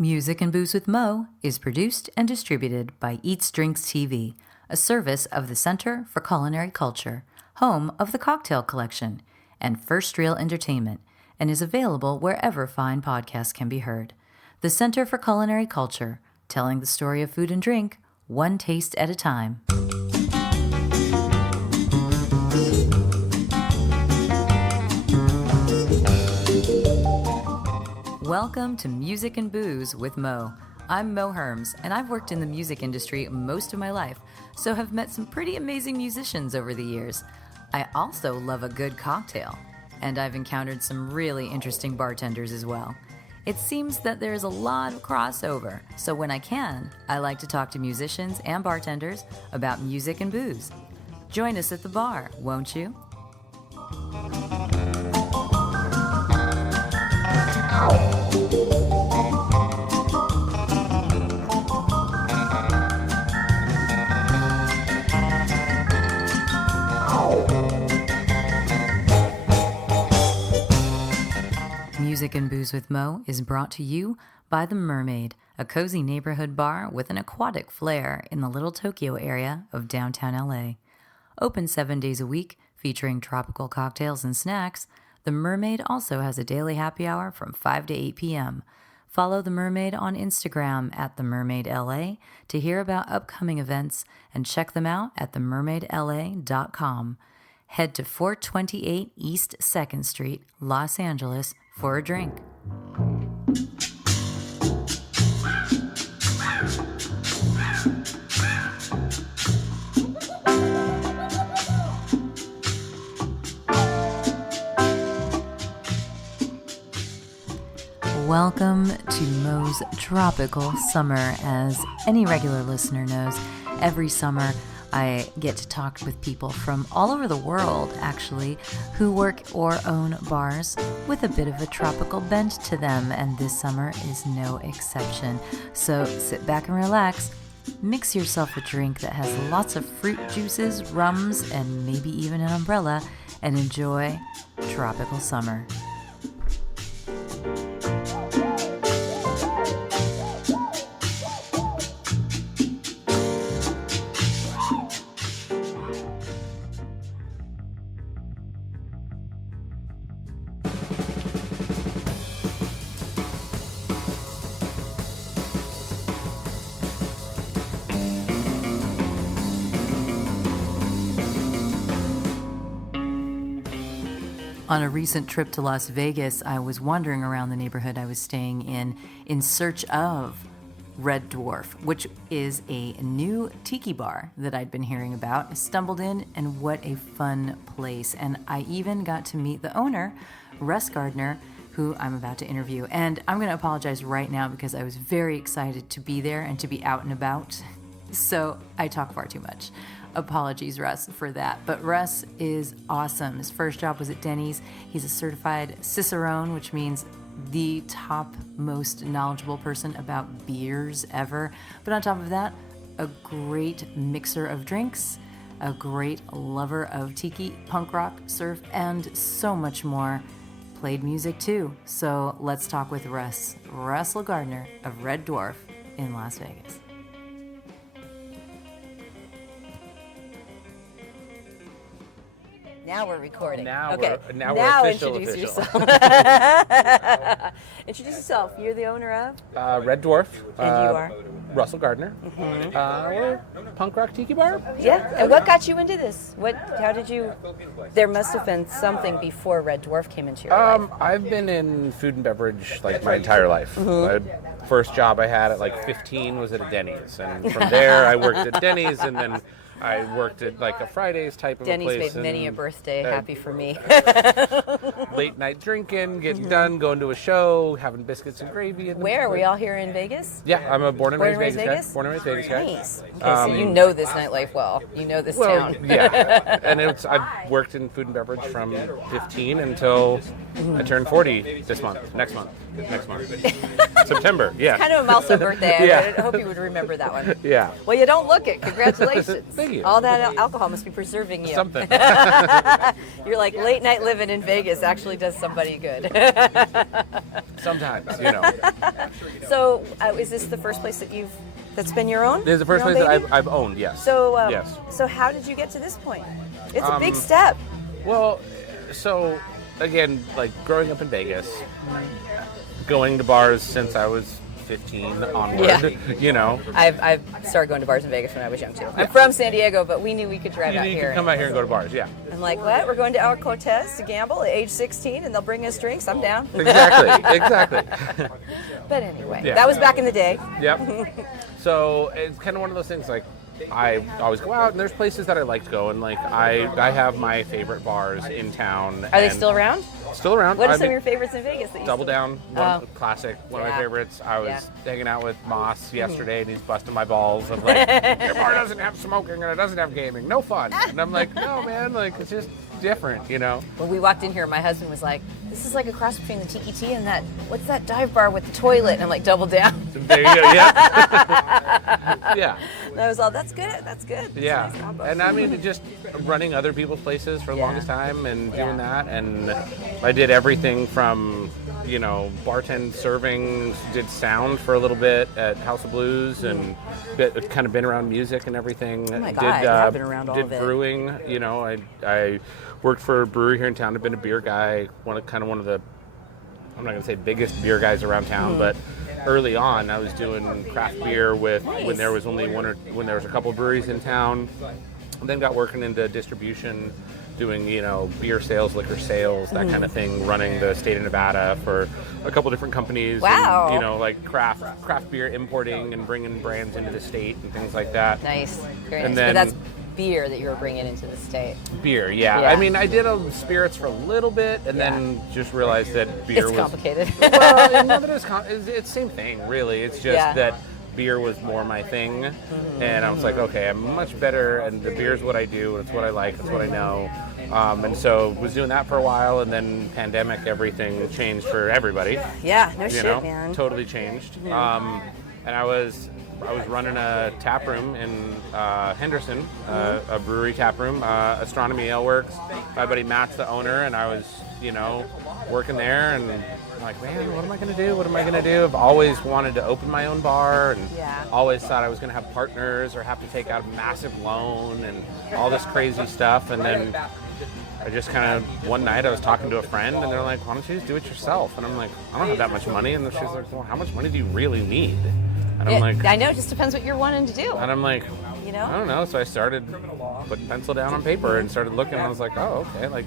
Music and Booze with Mo is produced and distributed by EatsDrinksTV, a service of the Center for Culinary Culture, home of the Cocktail Collection, and First Reel Entertainment, and is available wherever fine podcasts can be heard. The Center for Culinary Culture, telling the story of food and drink, one taste at a time. Welcome to Music and Booze with Mo. I'm Mo Herms, and I've worked in the music industry most of my life, so have met some pretty amazing musicians over the years. I also love a good cocktail, and I've encountered some really interesting bartenders as well. It seems that there's a lot of crossover, so when I can, I like to talk to musicians and bartenders about music and booze. Join us at the bar, won't you? Music and Booze with Mo is brought to you by The Mermaid, a cozy neighborhood bar with an aquatic flair in the Little Tokyo area of downtown LA. Open 7 days a week, featuring tropical cocktails and snacks, The Mermaid also has a daily happy hour from 5 to 8 p.m. Follow The Mermaid on Instagram at TheMermaidLA to hear about upcoming events and check them out at TheMermaidLA.com. Head to 428 East 2nd Street, Los Angeles for a drink. Welcome to Mo's Tropical Summer. As any regular listener knows, every summer I get to talk with people from all over the world, actually, who work or own bars with a bit of a tropical bent to them, and this summer is no exception. So sit back and relax, mix yourself a drink that has lots of fruit juices, rums, and maybe even an umbrella, and enjoy tropical summer. On a recent trip to Las Vegas, I was wandering around the neighborhood I was staying in search of Red Dwarf, which is a new tiki bar that I'd been hearing about. I stumbled in, and what a fun place. And I even got to meet the owner, Russ Gardner, who I'm about to interview. And I'm going to apologize right now because I was very excited to be there and to be out and about. So I talk far too much. Apologies, Russ, for that. But Russ is awesome. His first job was at Denny's. He's a certified Cicerone, which means the top most knowledgeable person about beers ever. But on top of that, a great mixer of drinks, a great lover of tiki, punk rock, surf, and so much more. Played music too. So let's talk with Russell Gardner of Red Dwarf in Las Vegas. Now we're recording. Now okay. We're official. Introduce yourself. Introduce yourself. You're the owner of? Red Dwarf. And you are? Russell Gardner. Mm-hmm. We're a punk rock tiki bar. Yeah. And what got you into this? How did you? There must have been something before Red Dwarf came into your life. I've been in food and beverage like my entire life. Mm-hmm. First job I had at like 15 was at a Denny's, and from there I worked at Denny's, and then I worked at like a Fridays type of Denny's a place. Denny's made many a birthday happy for me. Late night drinking, getting done, going to a show, having biscuits and gravy. Where? Are we all here in Vegas? Yeah, I'm a born and raised Vegas Vegas guy. Born and raised Vegas guy. Nice. Okay, so you know this nightlife well. You know this town. Yeah. And I've worked in food and beverage from 15 until I turned 40 next month. next month. September, yeah. Kind of a milestone birthday. Yeah. I hope you would remember that one. Yeah. Well, you don't look it. Congratulations. Thank you. All that alcohol must be preserving you. Something. You're like, late night living in Vegas actually does somebody good. Sometimes, So, is this the first place that's been your own? This is the first Your place own that baby? I've owned, yes. So, yes. So how did you get to this point? It's a big step. Well, so, again, like, growing up in Vegas, going to bars since I was 15 onward, I've started going to bars in Vegas when I was young, too. I'm from San Diego, but we knew we could drive out You here. can come out here and go to bars, yeah. I'm like, what? We're going to El Cortez to gamble at age 16, and they'll bring us drinks? I'm down. Exactly. But anyway, Yeah. that was back in the day. Yep. So it's kind of one of those things, like, I always go out, and there's places that I like to go, and like I have my favorite bars in town. Are they still around? Still around. What are some of your favorites in Vegas that you Double still... Down, classic, one of my favorites. I was hanging out with Moss yesterday, and he's busting my balls of like, your bar doesn't have smoking and it doesn't have gaming, no fun. And I'm like, no man, like it's just different, When we walked in here, my husband was like, this is like a cross between the Tiki T and that, what's that dive bar with the toilet? And I'm like, Double Down. There you go, yeah. Yeah. And I was all, that's good. Yeah, Nice combo. and I mean, just running other people's places for the longest time and doing that, and I did everything from, bartend, serving, did sound for a little bit at House of Blues, and kind of been around music and everything. Oh my God, I've been around all of it. Did brewing, I worked for a brewery here in town. I've been a beer guy, one of the, I'm not going to say biggest beer guys around town, but early on, I was doing craft beer when there was when there was a couple breweries in town. And then got working into distribution, doing beer sales, liquor sales, that kind of thing, running the state of Nevada for a couple different companies. Wow. And, like craft beer importing and bringing brands into the state and things like that. Nice, very And nice. then- But that's beer that you were bringing into the state. Beer, yeah. I mean, I did spirits for a little bit, and then just realized that beer It's complicated. Well, not that it's the same thing, really. It's just that beer was more my thing, and I was like, okay, I'm much better, and the beer's what I do, it's what I like, it's what I know. And so was doing that for a while, and then pandemic, everything changed for everybody. Yeah, no shit, man. Totally changed. And I was running a tap room in Henderson, a brewery tap room, Astronomy Ale Works. My buddy Matt's the owner, and I was, working there, and I'm like, man, what am I going to do? I've always wanted to open my own bar, and always thought I was going to have partners or have to take out a massive loan and all this crazy stuff. And then I just kind of, one night I was talking to a friend, and they're like, why don't you just do it yourself? And I'm like, I don't have that much money. And she's like, well, how much money do you really need? And I'm like, I know, it just depends what you're wanting to do. and I'm like, I don't know. So I started putting pencil down on paper and started looking, and I was like, oh, okay, like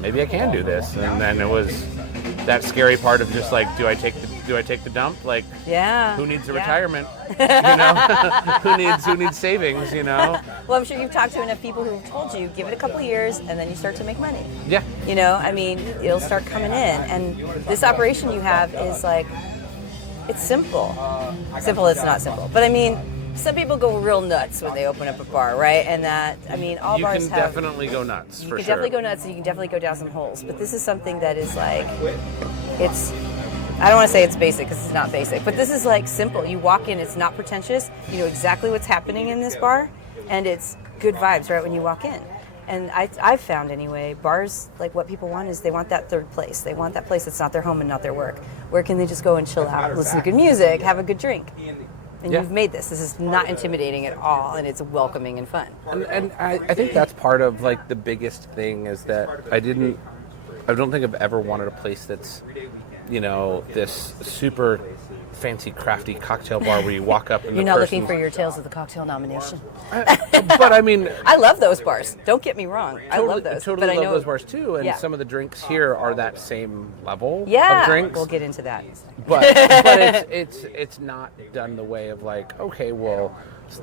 maybe I can do this. And then it was that scary part of just like, do I take the dump? Like, who needs a retirement? Who needs savings? Well, I'm sure you've talked to enough people who've told you, give it a couple of years, and then you start to make money. Yeah. I mean, it'll start coming in, and this operation you have is like, it's simple. Simple is not simple, but I mean, some people go real nuts when they open up a bar, right? And that, I mean, all you bars can have... definitely go nuts, You for can sure. definitely go nuts, and you can definitely go down some holes. But this is something that is like, it's... I don't want to say it's basic, because it's not basic. But this is like simple. You walk in, it's not pretentious. You know exactly what's happening in this bar, and it's good vibes right when you walk in. And I've found, anyway, bars, like what people want is they want that third place. They want that place that's not their home and not their work. Where can they just go and chill out, listen to good music, have a good drink? And you've made this. This is not intimidating at all, and it's welcoming and fun. And I think that's part of like the biggest thing is that I don't think I've ever wanted a place that's, this super fancy, crafty cocktail bar where you walk up and You're not looking for your Tales of the Cocktail nomination. But I mean, I love those bars. Don't get me wrong. I love those. Totally but love I know, those bars too. And some of the drinks here are that same level yeah, of drinks. We'll get into that. But it's not done the way of like, okay, well,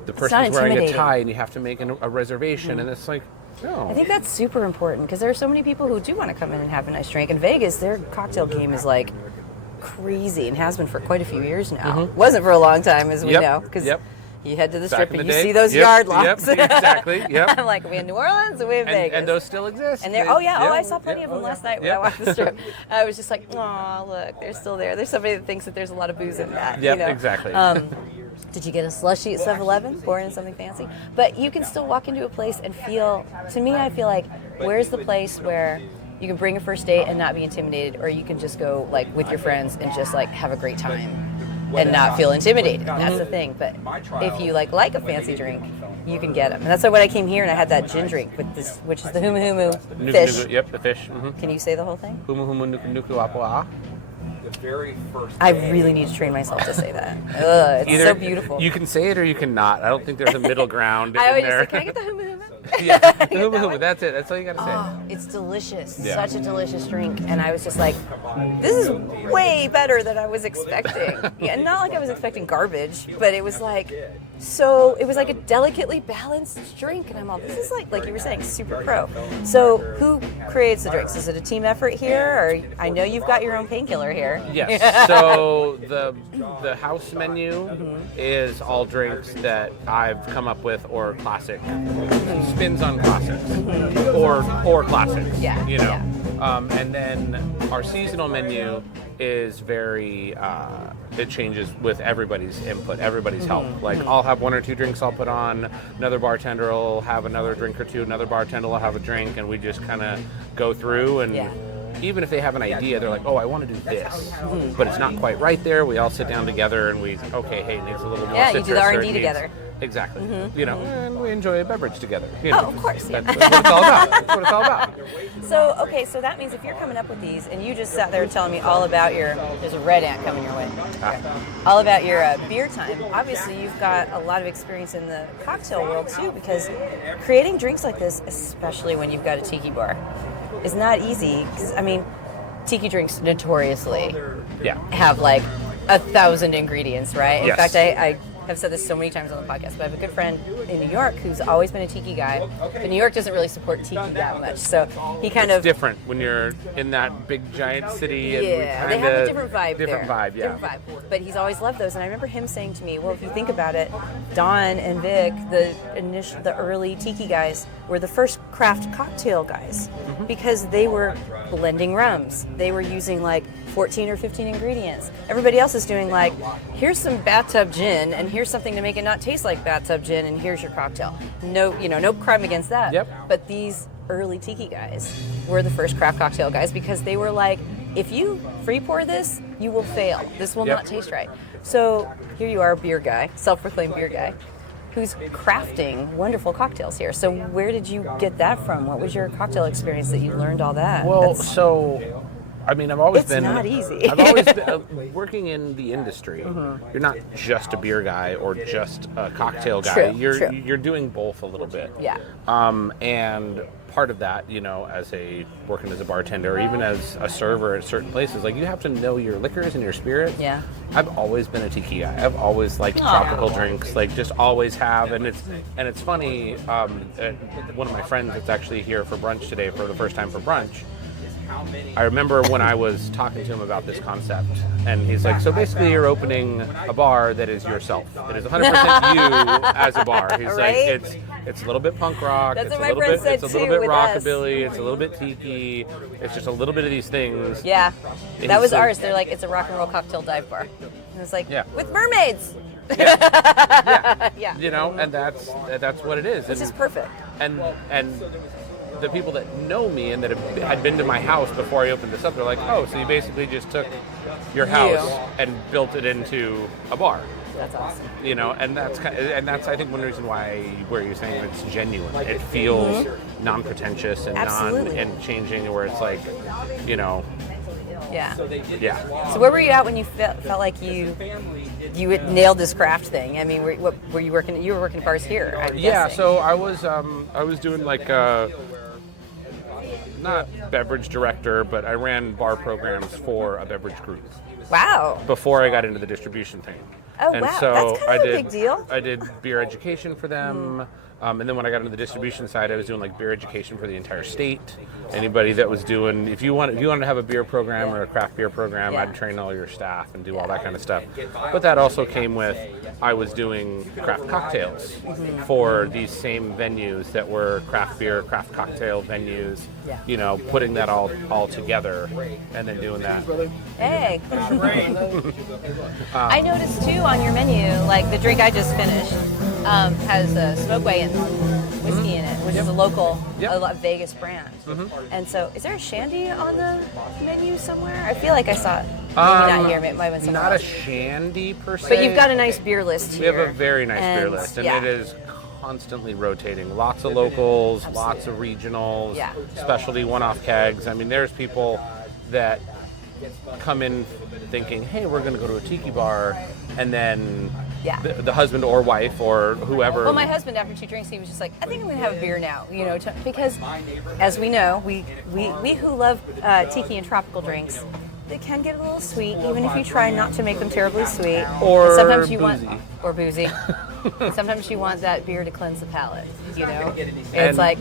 the person's wearing a tie and you have to make a reservation, and it's like, no. I think that's super important because there are so many people who do want to come in and have a nice drink. In Vegas, their cocktail game is like crazy and has been for quite a few years now. Wasn't for a long time, as we know, because You head to the Back strip in and the you day. see those Yep, yard locks. Yep, exactly. Yep. I'm like, are we in New Orleans or we in Vegas? And those still exist. And they're, I saw plenty of them last night when I walked the strip. I was just like, oh, look, they're still there. There's somebody that thinks that there's a lot of booze in that. Yep, exactly. Did you get a slushie at 7-Eleven? Pouring in something fancy? But you can still walk into a place and feel, to me, I feel like, where's the place where you can bring a first date and not be intimidated, or you can just go like with your friends and just like have a great time and not feel intimidated. That's the thing. But if you like a fancy drink, you can get them. And that's why when I came here and I had that gin drink with this, which is the humu humu fish. Nuku, yep, the fish. Can you say the whole thing? Humu humu nuku nuku apua. I really need to train myself to say that. It's Either so beautiful. You can say it or you cannot. I don't think there's a middle ground I in always there. just say, can I get the humu humu? Yeah, the humu humu. That's it. That's all you gotta say. Oh, it's delicious. Yeah. Such a delicious drink. And I was just like, this is way better than I was expecting. Yeah, not like I was expecting garbage, but it was like it was like a delicately balanced drink. And I'm all, this is like you were saying, super pro. So who creates the drinks? Is it a team effort here? Or I know you've got your own painkiller here. Yes. So the house menu is all drinks that I've come up with or classic spins on classics or classics. Yeah. You know. And then our seasonal menu is very it changes with everybody's input, everybody's help. Like I'll have one or two drinks I'll put on, another bartender will have another drink or two, another bartender will have a drink, and we just kind of go through and even if they have an idea, they're like, oh, I want to do this, but it's not quite right there. We all sit down together and hey, it needs a little more citrus. Yeah, you do the R&D together. Exactly. You know, and we enjoy a beverage together. You Oh, know. of course. Yeah. That's what it's all about. That's what it's all about. So that means if you're coming up with these and you just sat there telling me all about there's a red ant coming your way, all about your beer time, obviously you've got a lot of experience in the cocktail world too, because creating drinks like this, especially when you've got a tiki bar, is not easy. Because, I mean, tiki drinks notoriously have like 1,000 ingredients, right? In fact, I have said this so many times on the podcast, but I have a good friend in New York who's always been a tiki guy, but New York doesn't really support tiki that much, so he kind of... different when you're in that big giant city and they have a different vibe Different vibe. Different vibe. But he's always loved those, and I remember him saying to me, well, if you think about it, Don and Vic, the early tiki guys, were the first craft cocktail guys, because they were blending rums. They were using like 14 or 15 ingredients. Everybody else is doing like, here's some bathtub gin, and here's something to make it not taste like bathtub gin, and here's your cocktail. No crime against that. Yep. But these early tiki guys were the first craft cocktail guys, because they were like, if you free pour this, you will fail. This will not taste right. So here you are, a beer guy, self-proclaimed beer guy, who's crafting wonderful cocktails here. So where did you get that from? What was your cocktail experience that you learned all that? Well, I mean, I've always been... It's not easy. I've always been working in the industry. You're not just a beer guy or just a cocktail guy. True. You're doing both a little bit. Yeah. And part of that, as working as a bartender or even as a server at certain places, like you have to know your liquors and your spirits. Yeah. I've always been a tiki guy. I've always liked tropical drinks, like just always have. And it's funny. One of my friends that's actually here for brunch today for the first time for brunch. I remember when I was talking to him about this concept, and he's like, so basically you're opening a bar that is yourself. It is 100% you as a bar. He's Right? like, it's a little bit punk rock, That's it's a what my little friend bit, said it's a little too bit with us. rockabilly, it's a little bit tiki, it's just a little bit of these things. Yeah. And That was he's like- ours. They're like, it's a rock and roll cocktail dive bar. And it's like, with mermaids. Yeah. Yeah. And that's what it is. Which is perfect. And the people that know me and that had been to my house before I opened this up, they're like, oh, so you basically just took your house and built it into a bar. That's awesome. And that's I think one reason where you're saying it's genuine. It feels non-pretentious and Absolutely. and changing, where it's like, Yeah. yeah. So where were you at when you felt like you had nailed this craft thing? I mean, were you working? You were working bars here, I'm guessing. So I was doing like not beverage director, but I ran bar programs for a beverage group Wow. before I got into the distribution thing. Oh, And wow. so That's kind of a big deal. I did beer education for them. And then when I got into the distribution side, I was doing like beer education for the entire state. Anybody that was doing, if you wanted to have a beer program or a craft beer program, I'd train all your staff and do all that kind of stuff. But that also came with, I was doing craft cocktails for these same venues that were craft beer, craft cocktail venues. You know, putting that all together and then doing that. Hey. I noticed too on your menu, like the drink I just finished has a Smokeway and whiskey in it, which is a local Vegas brand. And so, is there a shandy on the menu somewhere? I feel like I saw it. Maybe not here. It might have been somewhere Not else. a shandy per se. But you've got a nice beer list here. We have a very nice beer list, and it is constantly rotating. Lots of locals, lots of regionals, specialty one-off kegs. I mean, there's people that come in thinking, hey, we're going to go to a tiki bar, and then the husband or wife or whoever. Well, my husband, after 2 drinks, he was just like, I think I'm going to have a beer now, you know, because as we know, we who love tiki and tropical drinks, they can get a little sweet, even if you try not to make them terribly sweet. Or sometimes you boozy. Or boozy. Sometimes you want that beer to cleanse the palate, you know? It's like,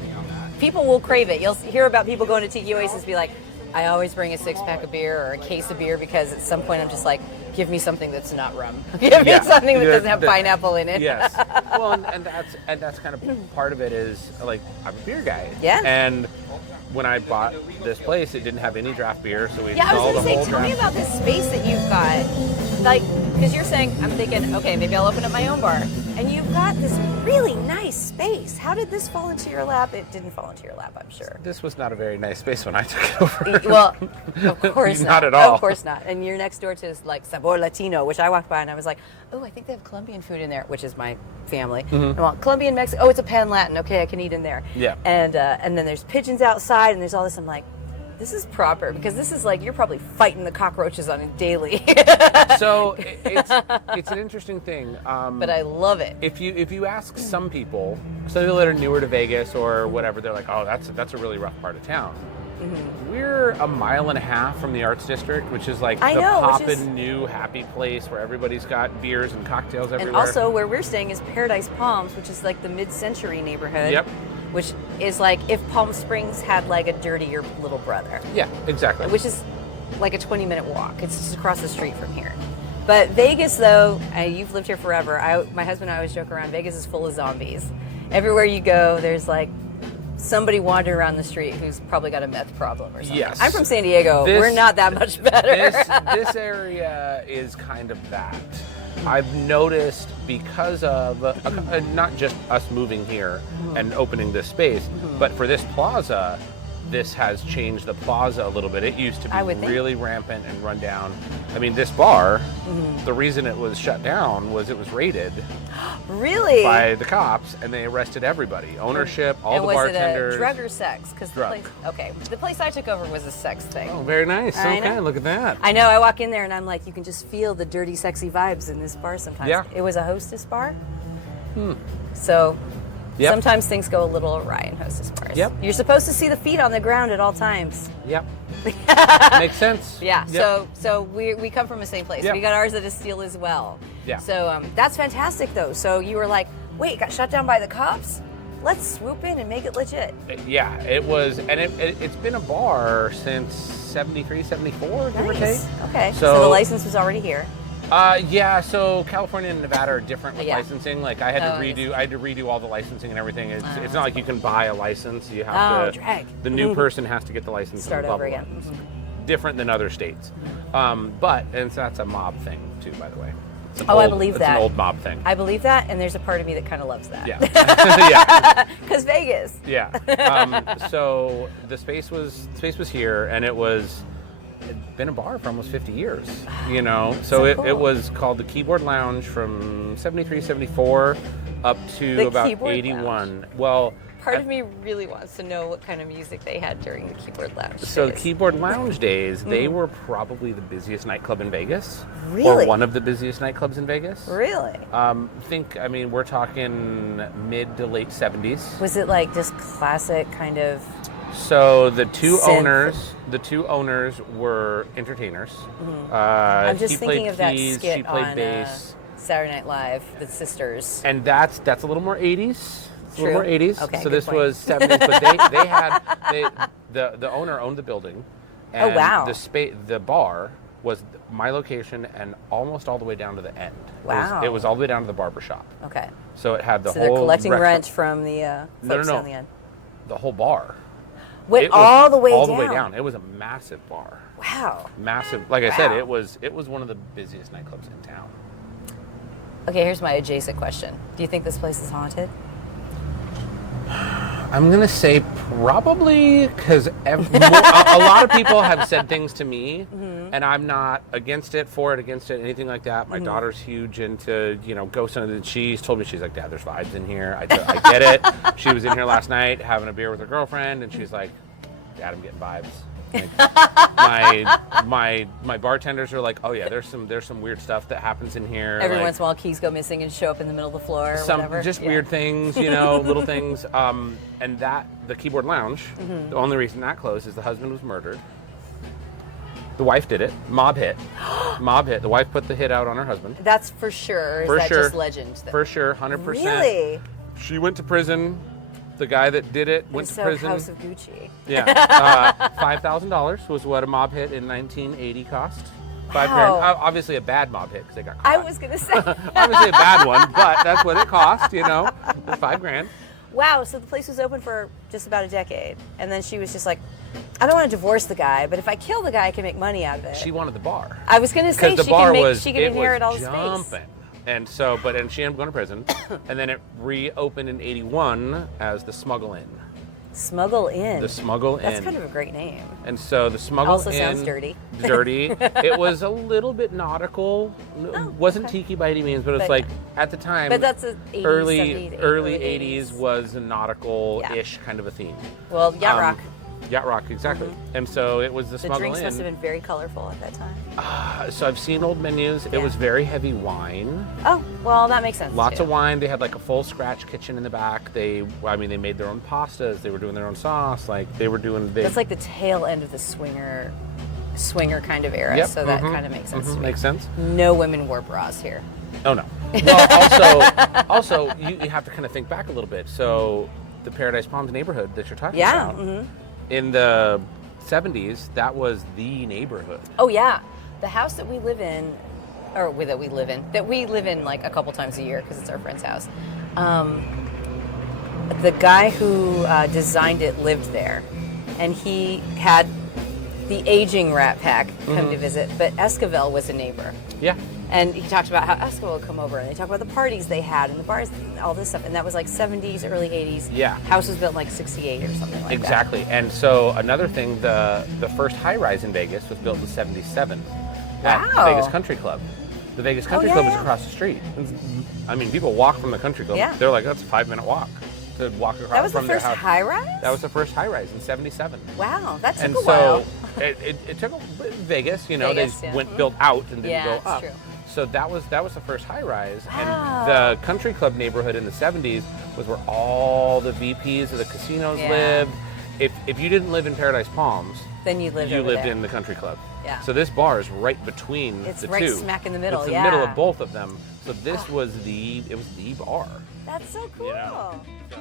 people will crave it. You'll hear about people going to Tiki Oasis be like, I always bring a 6-pack of beer or a case of beer because at some point I'm just like, give me something that's not rum. Give me something that doesn't have pineapple in it. Yes. Well, and that's kind of part of it is, like, I'm a beer guy. Yeah. And when I bought this place, it didn't have any draft beer, so we I was installed going to a whole say, tell me draft. about this space that you've got. Like, because you're saying, I'm thinking, okay, maybe I'll open up my own bar. And you've got this really nice space. How did this fall into your lap? It didn't fall into your lap, I'm sure. This was not a very nice space when I took it over. Well, of course not. Not at all. Of course not. And you're next door to like Sabor Latino, which I walked by and I was like, oh, I think they have Colombian food in there, which is my family. Well, Colombian, Mexican. Oh, it's a Pan Latin. Okay, I can eat in there. Yeah. And then there's pigeons outside and there's all this. I'm like, this is proper because this is like you're probably fighting the cockroaches on it daily. So it's an interesting thing. But I love it. If you ask some people that are newer to Vegas or whatever, they're like, oh, that's a really rough part of town. We're a mile and a half from the Arts District, which is like poppin' new happy place where everybody's got beers and cocktails everywhere. And also where we're staying is Paradise Palms, which is like the mid-century neighborhood. Yep. Which is like if Palm Springs had like a dirtier little brother. Yeah, exactly. Which is like a 20-minute walk. It's just across the street from here. But Vegas, though, you've lived here forever. My husband and I always joke around, Vegas is full of zombies. Everywhere you go, there's like somebody wandering around the street who's probably got a meth problem or something. Yes. I'm from San Diego. We're not that much better. This area is kind of that. I've noticed because of not just us moving here and opening this space, but for this plaza, this has changed the plaza a little bit. It used to be really rampant and run down. I mean, this bar, the reason it was shut down was it was raided. Really? By the cops, and they arrested everybody. Ownership, all the bartenders. Was it a drug or sex? Because the place I took over was a sex thing. Oh, very nice. Okay, look at that. I know. I walk in there and I'm like, you can just feel the dirty, sexy vibes in this bar sometimes. Yeah. It was a hostess bar. So sometimes things go a little awry in hostess bars. Yep. You're supposed to see the feet on the ground at all times. Yep. Makes sense. Yeah. Yep. So we come from the same place. Yep. We got ours at a steal as well. Yeah. So that's fantastic though. So you were like, wait, got shut down by the cops? Let's swoop in and make it legit. Yeah, it was, and it's been a bar since 73, 74, give or take. Okay. So the license was already here. Yeah, so California and Nevada are different with licensing. Like I had to redo all the licensing and everything. It's not like you can buy a license. You have to the new person has to get the license. Start over again. Different than other states. But that's a mob thing too, by the way. I believe that. It's an old mob thing. I believe that, and there's a part of me that kind of loves that. Yeah. Yeah. Because Vegas. Yeah. So the space was here, and it'd been a bar for almost 50 years, you know. So it was called the Keyboard Lounge from 73, 74 up to about 81. Lounge. Well, part of me really wants to know what kind of music they had during the Keyboard Lounge days. So the Keyboard Lounge days, they were probably the busiest nightclub in Vegas. Really? Or one of the busiest nightclubs in Vegas. Really? We're talking mid to late 70s. Was it like just classic kind of? So the two owners were entertainers. I'm just thinking of that skit she played on bass. Saturday Night Live, the sisters. And that's a little more 80s. a little more 80s. Okay, so good this point. was 70s, but the owner owned the building. And Oh, wow. The bar was my location and almost all the way down to the end. Wow. It was all the way down to the barber shop. Okay. So it had the So whole they're collecting restaurant- rent from the folks on the end. The whole bar. Went It was all the way all down. the way down. It was a massive bar. Wow. Massive. Like I said, Wow. it was one of the busiest nightclubs in town. Okay, here's my adjacent question. Do you think this place is haunted? I'm gonna say probably because a lot of people have said things to me, and I'm not against it, anything like that. My daughter's huge into ghosts, and she's told me, she's like, Dad, there's vibes in here. I get it. She was in here last night having a beer with her girlfriend, and she's like, Dad, I'm getting vibes. Like, my bartenders are like, oh yeah, there's some weird stuff that happens in here. Every like, once in a while, keys go missing and show up in the middle of the floor or some whatever. just Yeah. weird things, little things. And the Keyboard Lounge, the only reason that closed is the husband was murdered. The wife did it. Mob hit. The wife put the hit out on her husband. That's for sure. Or is For that sure. just legend? For sure, 100%. Really? She went to prison. The guy that did it went to So prison. House of Gucci. Yeah. $5,000 was what a mob hit in 1980 cost. $5 grand. Wow. Obviously a bad mob hit because they got caught. I was gonna say. Obviously a bad one, but that's what it cost, $5 grand. Wow. So the place was open for just about a decade, and then she was just like, I don't want to divorce the guy, but if I kill the guy, I can make money out of it. She wanted the bar. I was gonna say Because the bar she can inherit all the space. jumping. And so, and she ended up going to prison, and then it reopened in '81 as the Smuggle Inn. Smuggle Inn. The Smuggle Inn. That's kind of a great name. And so the Smuggle Also Inn. sounds dirty. Dirty. It was a little bit nautical. Wasn't tiki by any means, but it was But- like at the time. But that's a 80s, early 70s, early 80s. 80s was a nautical-ish kind of a theme. Well, Yacht Rock. Yacht Rock, exactly. And so it was the The Smuggle drinks Inn. must have been very colorful at that time. So I've seen old menus. It Yeah. was very heavy wine. Oh, well, that makes sense. Lots too. of wine. They had like a full scratch kitchen in the back. They made their own pastas. They were doing their own sauce. Like they were doing. That's like the tail end of the swinger kind of era. Yep, So that kind of makes sense to me. Makes sense. No women wore bras here. Oh no. Well, also you have to kind of think back a little bit. So the Paradise Palms neighborhood that you're talking Yeah. about in the 70s, that was the neighborhood. Oh yeah, the house that we live in, that we live in like a couple times a year because it's our friend's house. The guy who designed it lived there, and he had the aging Rat Pack come to visit, but Esquivel was a neighbor. Yeah. And he talked about how Esquivel would come over, and they talked about the parties they had and the bars and all this stuff. And that was like 70s, early 80s. Yeah. House was built in like 68 or something like that. Exactly. And so another thing, the first high-rise in Vegas was built in 77 at the Wow. Vegas Country Club. The Vegas Country yeah, Club is yeah. across the street. I mean, people walk from the country club. Yeah. They're like, that's a 5-minute walk to walk across That was the from their first house. high rise? That was the first high-rise in 77. Wow, that took And a while. so it took Vegas, Vegas, they yeah. went built out and didn't Yeah, go it's up. true. So that was the first high rise. Wow. And the country club neighborhood in the 70s was where all the VPs of the casinos Yeah. lived. If you didn't live in Paradise Palms, Then you lived you over lived there. in the country club. Yeah. So this bar is right between It's the right two. smack in the middle, It's in yeah. the middle of both of them. So this was the bar. That's so cool. You know, so.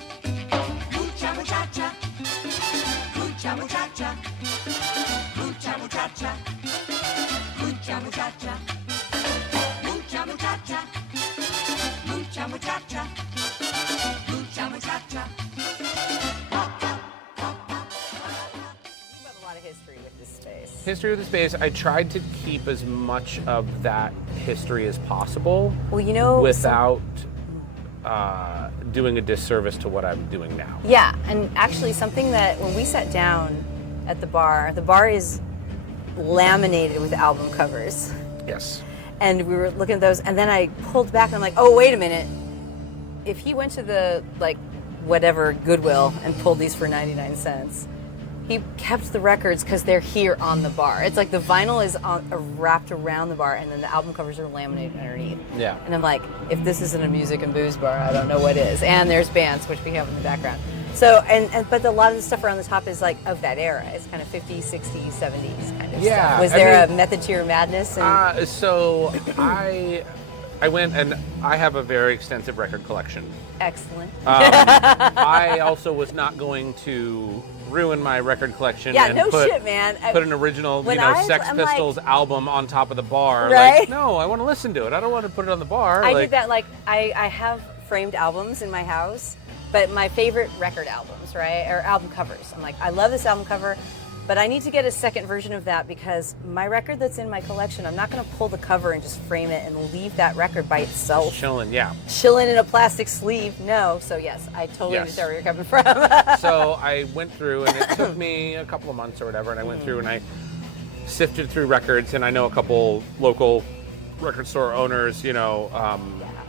Mucha muchacha, mucha muchacha, mucha muchacha, mucha muchacha, mucha muchacha, mucha muchacha, mucha muchacha. You have a lot of history with this space. History of the space, I tried to keep as much of that history as possible Well, you know, without doing a disservice to what I'm doing now. Yeah, and actually something that when we sat down at the bar is laminated with album covers. Yes. And we were looking at those, and then I pulled back and I'm like, oh, wait a minute. If he went to the, like, whatever, Goodwill and pulled these for 99 cents, he kept the records because they're here on the bar. It's like the vinyl is wrapped around the bar, and then the album covers are laminated underneath. Yeah. And I'm like, if this isn't a music and booze bar, I don't know what is. And there's bands, which we have in the background. So, but a lot of the stuff around the top is like of that era. It's kind of 50s, 60s, 70s kind of Yeah, stuff. Was there a method to your madness? And... So I went, and I have a very extensive record collection. Excellent. I also was not going to ruin my record collection and shit, man. Put an original, Sex Pistols album on top of the bar. Right? Like, no, I want to listen to it. I don't want to put it on the bar. I did that. Like, I have framed albums in my house, but my favorite record albums, right, or album covers. I'm like, I love this album cover, but I need to get a second version of that because my record that's in my collection, I'm not going to pull the cover and just frame it and leave that record by itself. Chilling, yeah. Chilling in a plastic sleeve. No. So, yes, I totally understand where you're coming from. So I went through, and it took me a couple of months or whatever, and I went through and I sifted through records, and I know a couple local record store owners,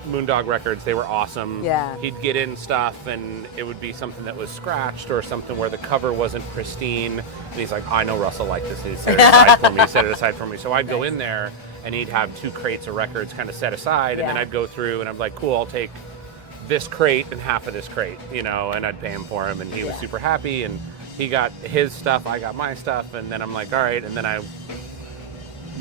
Moondog Records, they were awesome. Yeah. He'd get in stuff and it would be something that was scratched or something where the cover wasn't pristine. And he's like, I know Russell liked this. He set it aside for me. He set it aside for me. So I'd go in there and he'd have 2 crates of records kind of set aside. And then I'd go through and I'm like, cool, I'll take this crate and half of this crate, and I'd pay him for him. And he was super happy. And he got his stuff, I got my stuff. And then I'm like, all right. And then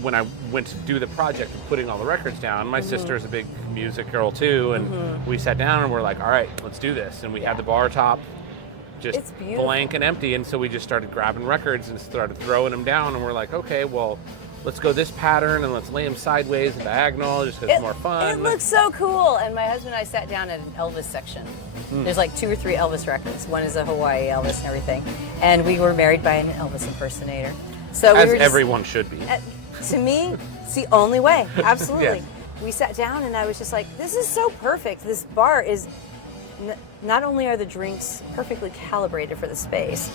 when I went to do the project of putting all the records down, my sister's a big music girl too, and we sat down and we're like, all right, let's do this. And we had the bar top just blank and empty, and so we just started grabbing records and started throwing them down, and we're like, okay, well, let's go this pattern and let's lay them sideways and diagonal just because it's more fun. It looks so cool. And my husband and I sat down at an Elvis section. There's like 2 or 3 Elvis records. One is a Hawaii Elvis and everything. And we were married by an Elvis impersonator. So as everyone should be. To me, it's the only way. Absolutely. Yes. We sat down and I was just like, this is so perfect. This bar is, not only are the drinks perfectly calibrated for the space,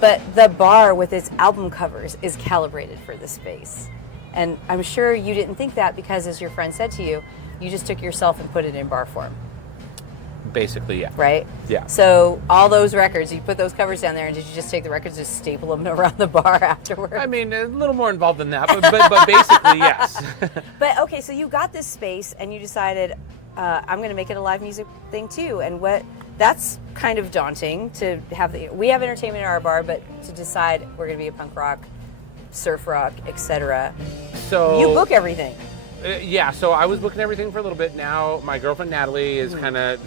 but the bar with its album covers is calibrated for the space. And I'm sure you didn't think that because, as your friend said to you, you just took yourself and put it in bar form. Basically, yeah. Right? Yeah. So all those records, you put those covers down there, and did you just take the records and just staple them around the bar afterwards? I mean, a little more involved than that, but basically, yes. But, okay, so you got this space, and you decided, I'm going to make it a live music thing, too. And that's kind of daunting to have. We have entertainment in our bar, but to decide we're going to be a punk rock, surf rock, etc. So you book everything. Yeah, so I was booking everything for a little bit. Now my girlfriend Natalie is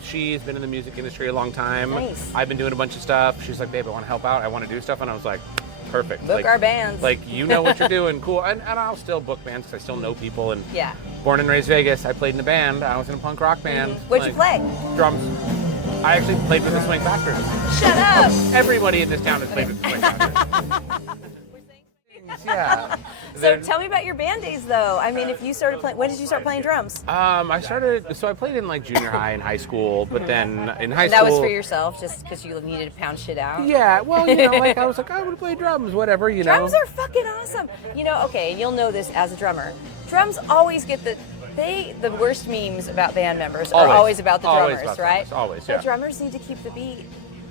she's been in the music industry a long time. Nice. I've been doing a bunch of stuff. She's like, babe, I want to help out. I want to do stuff. And I was like, perfect. Book our bands. Like, you know what you're doing. Cool. And I'll still book bands because I still know people. And yeah. Born and raised Vegas. I played in a band. I was in a punk rock band. What'd you play? Drums. I actually played with the Swing Factors. Shut up! Everybody in this town has played with the Swing Factors. Yeah. So tell me about your band days, though. I mean, if you started playing, when did you start playing drums? I played in like junior high and high school, but then in high school. That was for yourself, just because you needed to pound shit out? Yeah, well, like I was like, I want to play drums, whatever, Drums are fucking awesome. Okay, and you'll know this as a drummer. Drums always get the worst memes about band members are always about the drummers, right? Always, yeah. The drummers need to keep the beat.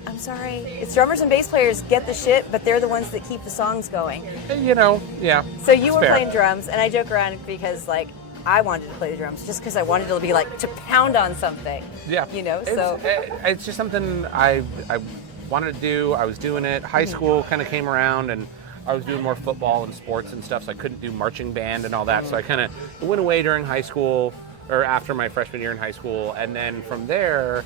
I'm sorry. It's drummers and bass players get the shit, but they're the ones that keep the songs going. Yeah. So you were playing drums, and I joke around because, like, I wanted to play the drums just because I wanted to be like to pound on something. Yeah. It's just something I wanted to do. I was doing it. High school kind of came around, and I was doing more football and sports and stuff, so I couldn't do marching band and all that. So I kind of went away during high school, or after my freshman year in high school, and then from there,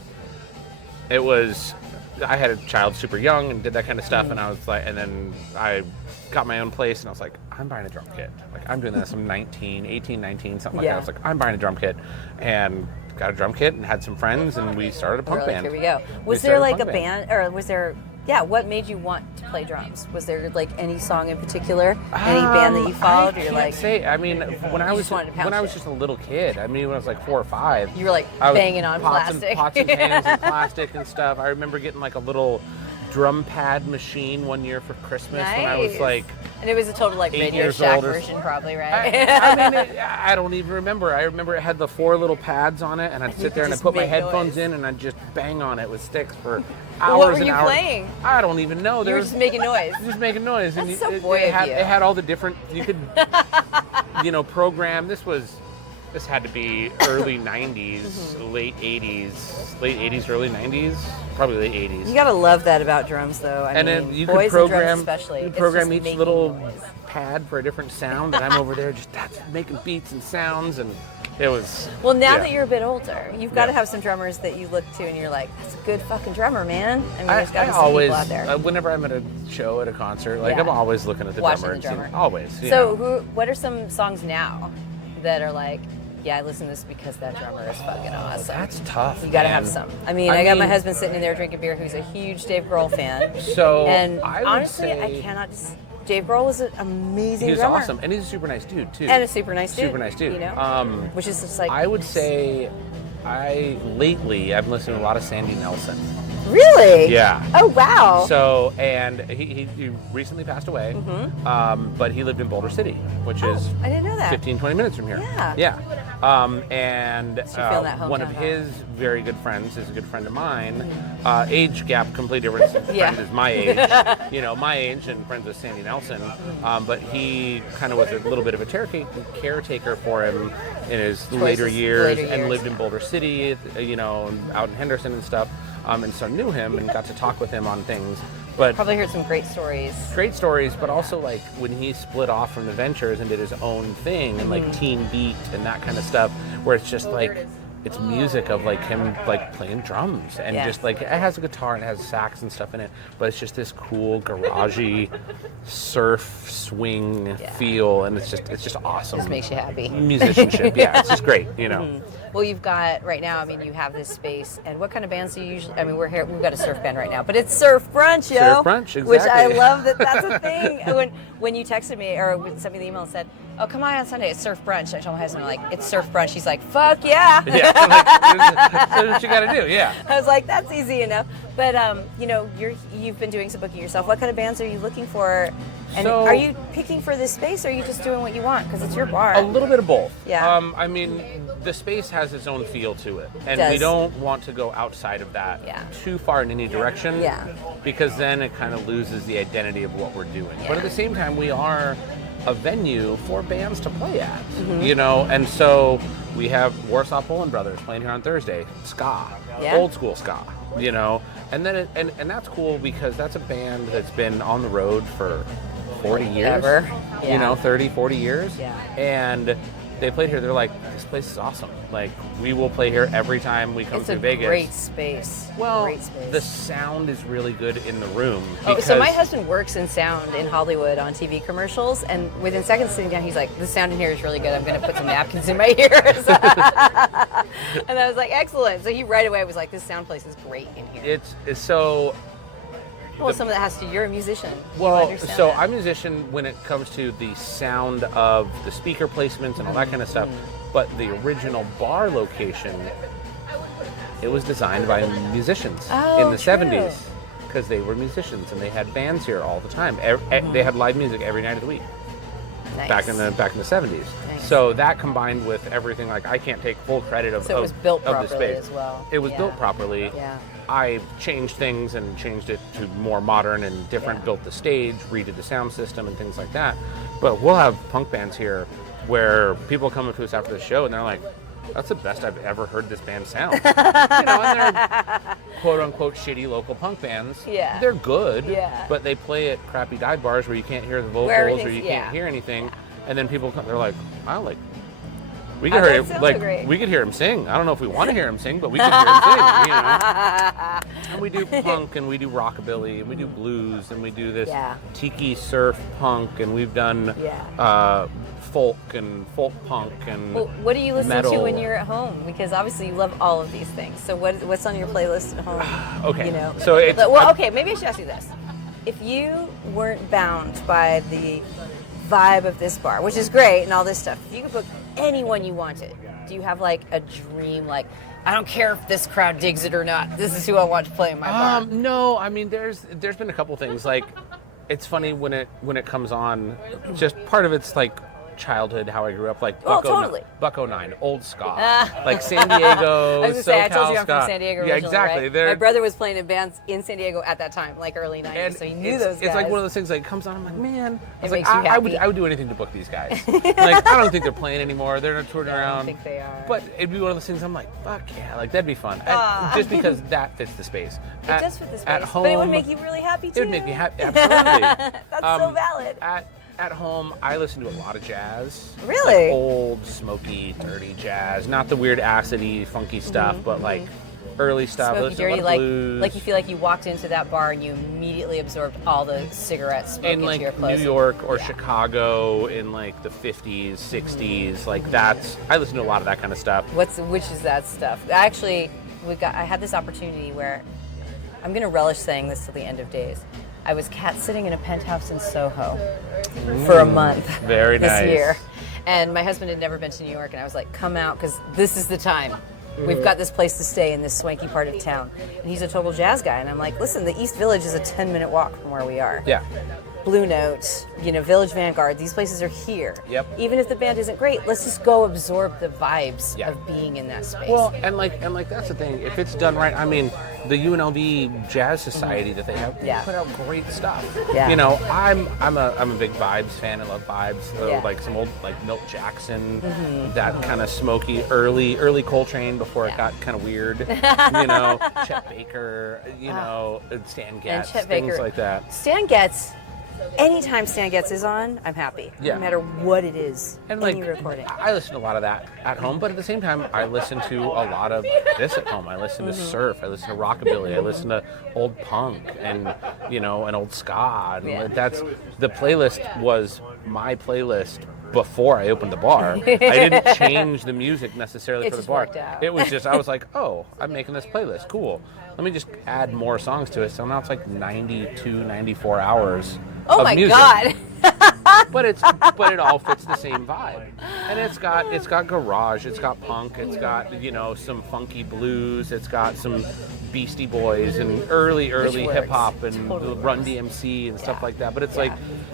I had a child super young and did that kind of stuff, and I was like, and then I got my own place, and I was like, I'm buying a drum kit. Like, I'm doing this. I'm 18, 19, something like that. I was like, I'm buying a drum kit, and got a drum kit and had some friends, and we started a punk band. Here we go. Was there like a band, or was there? Yeah, what made you want to play drums? Was there like any song in particular, any band that you followed? I can't say. I mean, when I was just a little kid. I mean, when I was like 4 or 5, you were like banging on plastic, pots and pans and plastic and stuff. I remember getting like a little drum pad machine one year for Christmas when I was like. And it was a total like Radio Shack version, probably, right? I don't even remember. I remember it had the 4 little pads on it, and I'd sit there and I'd put my headphones in and I'd just bang on it with sticks for hours and hours. What were you playing? I don't even know. You were just making noise. Just making noise. That's so boy of you. It had all the different. You could, program. This was this had to be early 90s, late 80s, early 90s, probably late 80s. You gotta love that about drums, though. I mean, then you boys could program, and drums especially. you could It's program just each making little noise. pad for a different sound, and I'm over there just making beats and sounds, and it was. Well, now yeah. that you're a bit older, you've got to Yeah. have some drummers that you look to and you're like, that's a good fucking drummer, man. I mean, there's got to I be some always, people out there. whenever I'm at a show, at a concert, like Yeah. I'm always looking at the Watching drummer. the drummer. Always. you So, know. what are some songs now that are like, yeah, I listen to this because that drummer is fucking awesome? That's tough. You got to man. have some. I mean, I got my husband sitting in there drinking beer who's a huge Dave Grohl fan. So And I would honestly, say I cannot just. Dave Grohl was an amazing he's drummer. awesome, and he's a super nice dude too. And a super nice dude. Super nice dude. You know? Which is just like. I would say, lately I've listened to a lot of Sandy Nelson. Really? Yeah. Oh, wow. So, and he recently passed away, but he lived in Boulder City, which is I didn't know that. 15, 20 minutes from here. Yeah. Yeah. And So you feel that one of hometown his very good friends is a good friend of mine. Age gap, completely different. Yeah. Friend is my age, my age, and friends with Sandy Nelson. But he kind of was a little bit of a caretaker for him in his later years, and lived in Boulder City, out in Henderson and stuff. And so knew him and got to talk with him on things. But Probably heard some great stories. but also like when he split off from the Ventures and did his own thing and like Teen Beat and that kind of stuff, where it's just like it's music of like him like playing drums and Yeah. just like it has a guitar and it has sax and stuff in it, but it's just this cool garagey surf swing feel, and it's just awesome. Just makes you happy. Musicianship, yeah, it's just great, Well, you've got right now. I mean, you have this space, and what kind of bands do you usually? I mean, we're here. We've got a surf band right now, but it's surf brunch, yo. Surf brunch, Which I exactly. love that. That's a thing. when you texted me or sent me the email and said, "Oh, come on Sunday, it's surf brunch," I told my husband, like, "It's surf brunch." He's like, "Fuck yeah!" Yeah, that's what you got to do. Yeah. I was like, "That's easy enough." But you've been doing some booking yourself. What kind of bands are you looking for? And So- are you picking for this space, or are you just doing what you want because it's your bar? A little bit of both. Yeah. I mean, the space has its own feel to it, and does. we don't want to go outside of that Yeah. too far in any direction. Yeah. Because then it kind of loses the identity of what we're doing. But at the same time, we are a venue for bands to play at, and so we have Warsaw Poland Brothers playing here on Thursday, ska, Yeah. old school ska, and then and that's cool because that's a band that's been on the road for 40 years, Ever. Yeah. 30, 40 years, Yeah. and they played here. They're like, this place is awesome. Like, we will play here every time we come It's to a Vegas. great space. Well, great space. the sound is really good in the room. Oh, so my because- husband works in sound in Hollywood on TV commercials, and within seconds sitting down, he's like, "The sound in here is really good. I'm going to put some napkins in my ears." And I was like, "Excellent!" So he right away was like, "This sound place is great in here." it's so. Well, some of that has to. You're a musician. You Well, understand so that. I'm a musician when it comes to the sound of the speaker placements and all that kind of stuff. But the original bar location, it was designed by musicians Oh, in the true. 70s because they were musicians and they had bands here all the time. They had live music every night of the week. Nice. Back in the 70s. Nice. So that combined with everything, like I can't take full credit of So it was built of the properly space as well. It was Yeah. built properly. Yeah. I changed things and changed it to more modern and different. Yeah. Built the stage, redid the sound system, and things like that. But we'll have punk bands here where people come up to us after the show and they're like, "That's the best I've ever heard this band sound." And they're quote unquote shitty local punk bands. Yeah. They're good. Yeah. But they play at crappy dive bars where you can't hear the vocals or everything's- you yeah. can't hear anything. And then people come, they're like, "Wow, like we Oh, could that hear sounds like great. we could hear him sing. I don't know if we want to hear him sing, but we could hear him sing." And we do punk and we do rockabilly and we do blues and we do this Yeah. tiki surf punk and we've done folk and folk punk and Well, what do you listen metal. to when you're at home? Because obviously you love all of these things. So what's on your playlist at home? Okay. You know. So it's okay. Maybe I should ask you this: if you weren't bound by the vibe of this bar, which is great and all this stuff, if you could book anyone you wanted, do you have like a dream? Like, I don't care if this crowd digs it or not. This is who I want to play in my bar. No, I mean there's been a couple things. Like, it's funny when it comes on, just part of it's like childhood, how I grew up, like Oh, totally. Buck 09, old ska, like San Diego, I was gonna say, I told you SoCal I'm from ska. San Diego Yeah, originally, exactly. right? They're- My brother was playing in bands in San Diego at that time, like early 90s, and so he knew it's, those guys. It's like one of those things like comes on, I'm like, man, I was like, makes you I would happy. do anything to book these guys. Like, I don't think they're playing anymore. They're not touring I don't around. think they are. But it'd be one of those things I'm like, fuck yeah, like that'd be fun. Just because that fits the space. It does fit the space, At home, but it would make you really happy too. It would make me happy, absolutely. That's so valid. At home, I listen to a lot of jazz. Really? Like old, smoky, dirty jazz. Not the weird, acidy, funky stuff, but like early stuff. I Smoky, listen to a lot dirty, of like blues. you feel like you walked into that bar and you immediately absorbed all the cigarette smoke in into like your clothes. New York or Yeah. Chicago in like the 50s, 60s. Like that's, I listen to a lot of that kind of stuff. Which is that stuff? Actually, I had this opportunity where I'm going to relish saying this till the end of days. I was cat sitting in a penthouse in Soho for a month Very this nice. year. And my husband had never been to New York, and I was like, come out, because this is the time. We've got this place to stay in this swanky part of town. And he's a total jazz guy. And I'm like, listen, the East Village is a 10-minute walk from where we are. Yeah. Blue Note, Village Vanguard, these places are here. Yep. Even if the band isn't great, let's just go absorb the vibes Yeah. of being in that space. Well, and like that's the thing. If it's done right, I mean, the UNLV Jazz Society that they have, they Yeah. put out great stuff. Yeah. You know, I'm a big Vibes fan. I love Vibes. Yeah. Like some old like Milt Jackson, that kind of smoky early Coltrane before it got kind of weird. Chet Baker, Stan Getz, Chet things Baker. like that. Stan Getz, anytime Stan Getz is on, I'm happy. Yeah. No matter what it is, And any like, recording. I listen to a lot of that at home, but at the same time, I listen to a lot of this at home. I listen to surf, I listen to rockabilly, I listen to old punk, and an old ska. And Yeah. that's the playlist was my playlist before I opened the bar. I didn't change the music necessarily It for the just bar. worked out. It was just I was like, oh, I'm making this playlist, cool. Let me just add more songs to it. So now it's like 92, 94 hours. Oh of my music. God. But it all fits the same vibe, and it's got garage, it's got punk, it's got some funky blues, it's got some Beastie Boys and early works. hip hop and Totally Run works. DMC and stuff Yeah. like that. But it's Yeah. like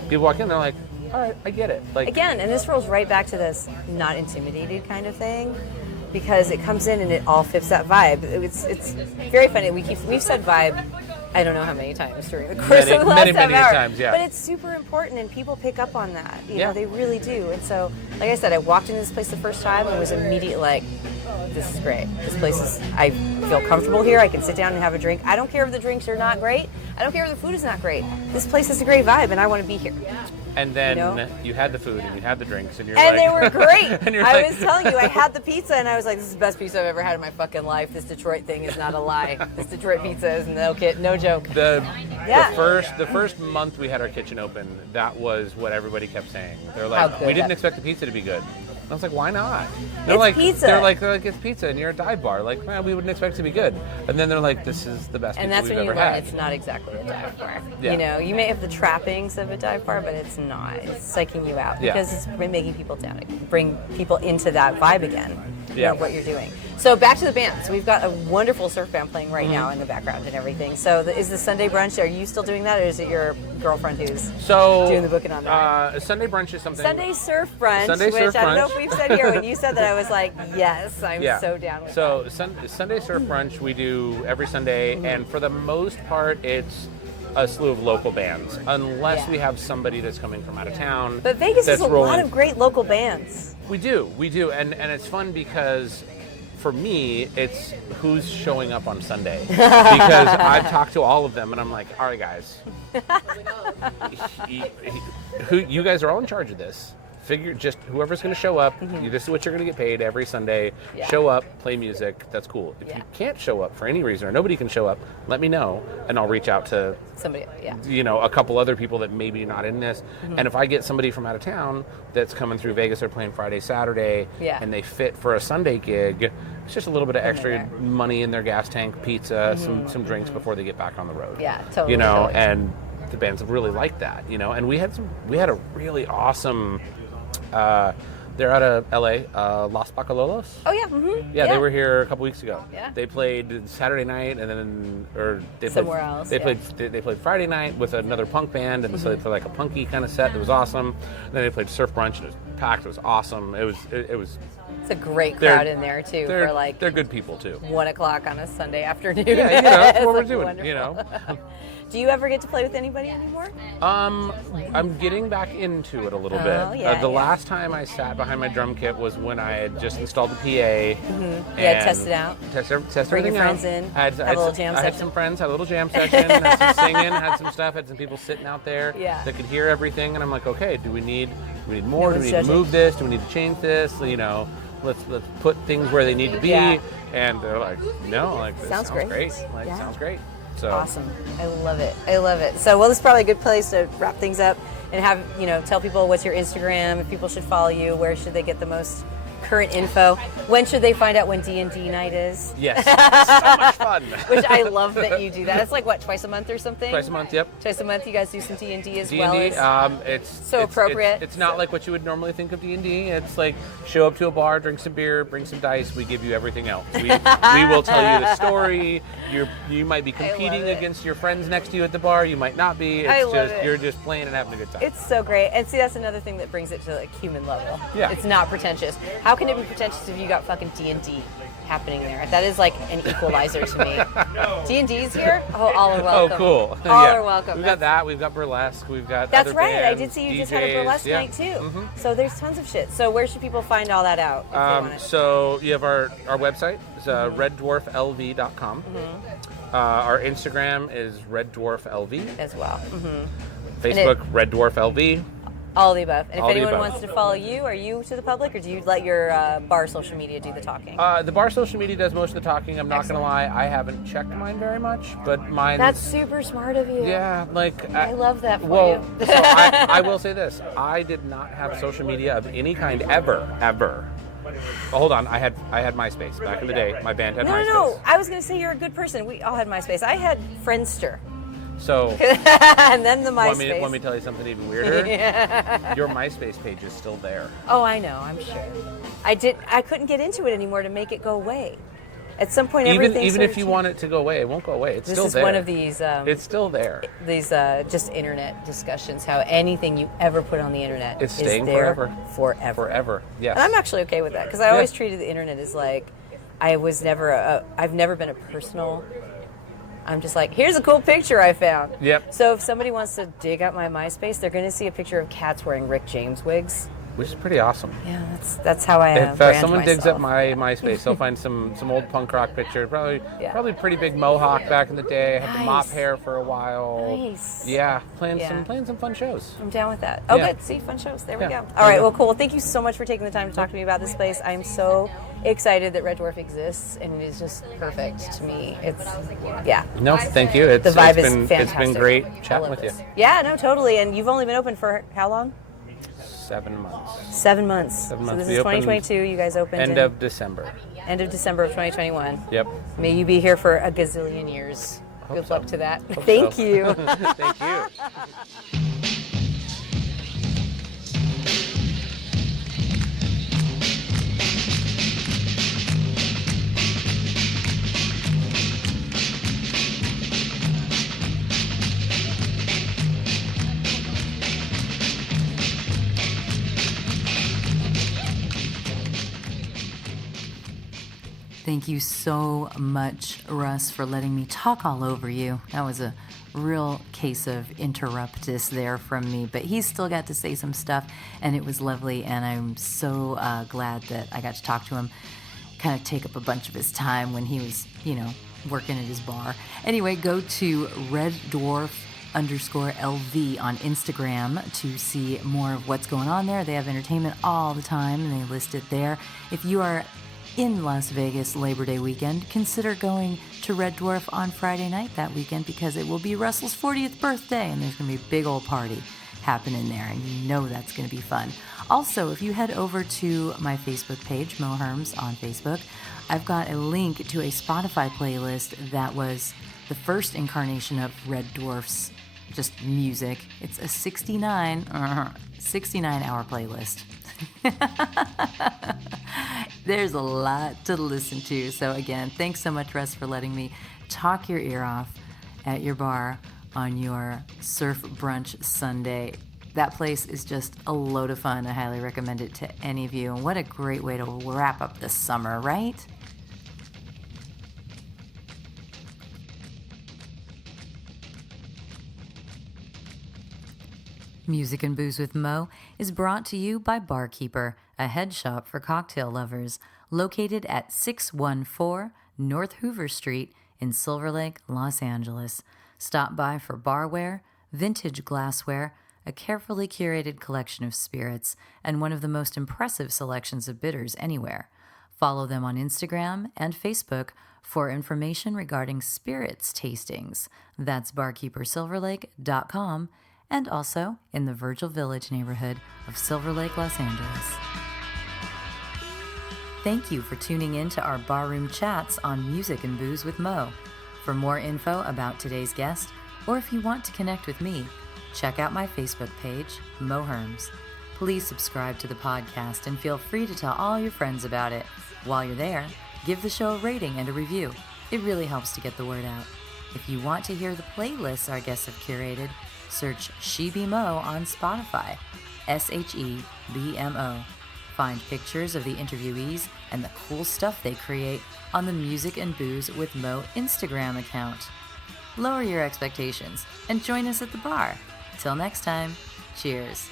people walk in, they're like, all right, I get it. Like Again, and this rolls right back to this not intimidated kind of thing, because it comes in and it all fits that vibe. It's very funny. We've said vibe, I don't know how many times during the course Many, of the last many, half many hour. times, yeah. But it's super important, and people pick up on that. Yeah. They really do. And so, like I said, I walked into this place the first time and was immediately like, this is great. This place is, I feel comfortable here. I can sit down and have a drink. I don't care if the drinks are not great. I don't care if the food is not great. This place has a great vibe, and I want to be here. and then know? you had the food and you had the drinks and you're And like, they were great. and you're I like- was telling you, I had the pizza and I was like, this is the best pizza I've ever had in my fucking life. This Detroit thing is not a lie. This Detroit pizza is no joke. Yeah. The first month we had our kitchen open, that was what everybody kept saying. They're like, How good we didn't that- expect the pizza to be good. And I was like, why not? It's pizza. They're like, it's pizza, and you're a dive bar. Like, man, we wouldn't expect it to be good. And then they're like, this is the best And pizza that's we've when you ever learn had. it's not exactly a dive bar. Yeah. You may have the trappings of a dive bar, but it's not. It's psyching you out Yeah. because it's making people down, bring people into that vibe again. Yeah. What you're doing. So back to the band. So we've got a wonderful surf band playing right Mm-hmm. now in the background and everything. So is the Sunday brunch? Are you still doing that, or is it your girlfriend who's doing the booking on that? Sunday brunch is something. Sunday surf brunch, Sunday which surf I don't know brunch. if we've said here. When you said that, I was like, yes, I'm so down with So that. Sunday surf brunch we do every Sunday, Mm-hmm. and for the most part, it's a slew of local bands, unless Yeah. we have somebody that's coming from out of town. But Vegas that's has a rolling. lot of great local bands. We do, and it's fun because for me, it's who's showing up on Sunday. Because I've talked to all of them, and I'm like, all right, guys, you guys are all in charge of this. Figure just whoever's going to show up. This is what you're going to get paid every Sunday. Mm-hmm. Yeah. Show up, play music. That's cool. If Yeah. you can't show up for any reason, or nobody can show up, let me know, and I'll reach out to Somebody, yeah. a couple other people that maybe not in this. Mm-hmm. And if I get somebody from out of town that's coming through Vegas, they're playing Friday, Saturday, Yeah. and they fit for a Sunday gig, it's just a little bit of extra there. money in their gas tank, pizza, some drinks before they get back on the road. Mm-hmm. Yeah, totally, You know, totally. and the bands have really liked that, and we had a really awesome they're out of LA, Los Bacalolos. Oh yeah, mm-hmm. Yeah, they were here a couple weeks ago. Yeah. They played Saturday night, and then they Somewhere played, else, They yeah. played they played Friday night with another punk band, and so they played like a punky kind of set that was awesome. And then they played surf brunch, and it was packed. It was awesome. It was. It's a great crowd in there too. They're For like they're good people too. 1 o'clock on a Sunday afternoon. Yeah, that's what we're It's doing. wonderful. Do you ever get to play with anybody anymore? I'm getting back into it a little bit. Yeah, The last time I sat behind my drum kit was when I had just installed the PA. Yeah, test it out. Test Bring everything your friends out. in. Have a little jam I had session. some friends, had a little jam session, had some singing, had some stuff, had some people sitting out there that could hear everything, and I'm like, okay, do we need more? Do we need to move this? Do we need to change this? Let's put things where they need to be. Yeah. And they're like, no, like this sounds great. Like sounds great. So Awesome. I love it. I love it. So, well, this is probably a good place to wrap things up and have, tell people what's your Instagram, if people should follow you, where should they get the most current info, when should they find out when D&D night is? Yes. So much fun. Which I love that you do that. It's like, what, twice a month or something? Twice a month, yep. Twice a month you guys do some D&D as D&D, well as... it's so appropriate. It's not like what you would normally think of D&D. It's like show up to a bar, drink some beer, bring some dice. We give you everything else. We will tell you the story. You might be competing against your friends next to you at the bar. You might not be. You're just playing and having a good time. It's so great. And see, that's another thing that brings it to like human level. Yeah. It's not pretentious. How can it be pretentious if you got fucking D&D happening there? That is like an equalizer to me. D&D's here? Oh, all are welcome. Oh, cool. All are welcome. We've got that. We've got burlesque. We've got That's other right. I bands, did see you DJs. just had a burlesque night too. So there's tons of shit. So where should people find all that out? If they want it? So you have our website. It's reddwarflv.com. Our Instagram is reddwarflv. As well. Facebook, Red Dwarf LV. All the above. And if All the anyone above. wants to follow you, are you to the public, or do you let your bar social media do the talking? The bar social media does most of the talking. I'm not going to lie. I haven't checked mine very much, but mine... That's super smart of you. Yeah, like... I love that for well, you. so I will say this. I did not have social media of any kind ever. Oh, hold on. I had MySpace back in the day. My band had MySpace. No. I was going to say you're a good person. We all had MySpace. I had Friendster. So... and then the MySpace. Want me to tell you something even weirder? Your MySpace page is still there. Oh, I know. I'm sure. I couldn't get into it anymore to make it go away. At some point, everything. Even if you want it to go away, it won't go away. It's still there. This is one of these. It's still there. These just internet discussions. How anything you ever put on the internet It's is staying there forever. Forever. Yes. And I'm actually okay with that because I always treated the internet as like I've never been a personal. I'm just like, here's a cool picture I found. Yep. So if somebody wants to dig up my MySpace, they're going to see a picture of cats wearing Rick James wigs. Which is pretty awesome. Yeah, that's how I If brand someone digs myself. up my MySpace, they'll find some old punk rock picture. Probably pretty big mohawk back in the day. I had the mop hair for a while. Nice. Yeah, playing some fun shows. I'm down with that. Oh, good. See, fun shows. There we go. All right. Well, cool. Well, thank you so much for taking the time to talk to me about this place. I'm so excited that Red Dwarf exists, and it is just perfect to me. No, thank you. The vibe is fantastic. It's been great chatting with you. Yeah, no, totally. And you've only been open for how long? 7 months. 7 months. So this is 2022. You guys opened end of December. End of December of 2021. Yep. May you be here for a gazillion years. Good luck to that. Hope Thank so. you. Thank you. Thank you so much, Russ, for letting me talk all over you. That was a real case of interruptus there from me, but he still got to say some stuff, and it was lovely, and I'm so glad that I got to talk to him, kind of take up a bunch of his time when he was, working at his bar. Anyway, go to reddwarf_LV on Instagram to see more of what's going on there. They have entertainment all the time, and they list it there. If you are in Las Vegas Labor Day weekend, consider going to Red Dwarf on Friday night that weekend because it will be Russell's 40th birthday and there's going to be a big old party happening there, and you know that's going to be fun. Also, if you head over to my Facebook page, Mo Herms on Facebook, I've got a link to a Spotify playlist that was the first incarnation of Red Dwarf's just music. It's a 69-hour playlist. There's a lot to listen to. So again, thanks so much, Russ, for letting me talk your ear off at your bar on your surf brunch Sunday. That place is just a load of fun. I highly recommend it to any of you. And what a great way to wrap up the summer, right? Music and Booze with Mo is brought to you by Barkeeper, a head shop for cocktail lovers, located at 614 North Hoover Street in Silver Lake, Los Angeles. Stop by for barware, vintage glassware, a carefully curated collection of spirits, and one of the most impressive selections of bitters anywhere. Follow them on Instagram and Facebook for information regarding spirits tastings. That's barkeepersilverlake.com, and also in the Virgil Village neighborhood of Silver Lake, Los Angeles. Thank you for tuning in to our barroom chats on Music and Booze with Mo. For more info about today's guest, or if you want to connect with me, check out my Facebook page, Mo Herms. Please subscribe to the podcast and feel free to tell all your friends about it. While you're there, give the show a rating and a review. It really helps to get the word out. If you want to hear the playlists our guests have curated, search She Be Mo on Spotify, SHEBMO. Find pictures of the interviewees and the cool stuff they create on the Music and Booze with Mo Instagram account. Lower your expectations and join us at the bar. Till next time, cheers.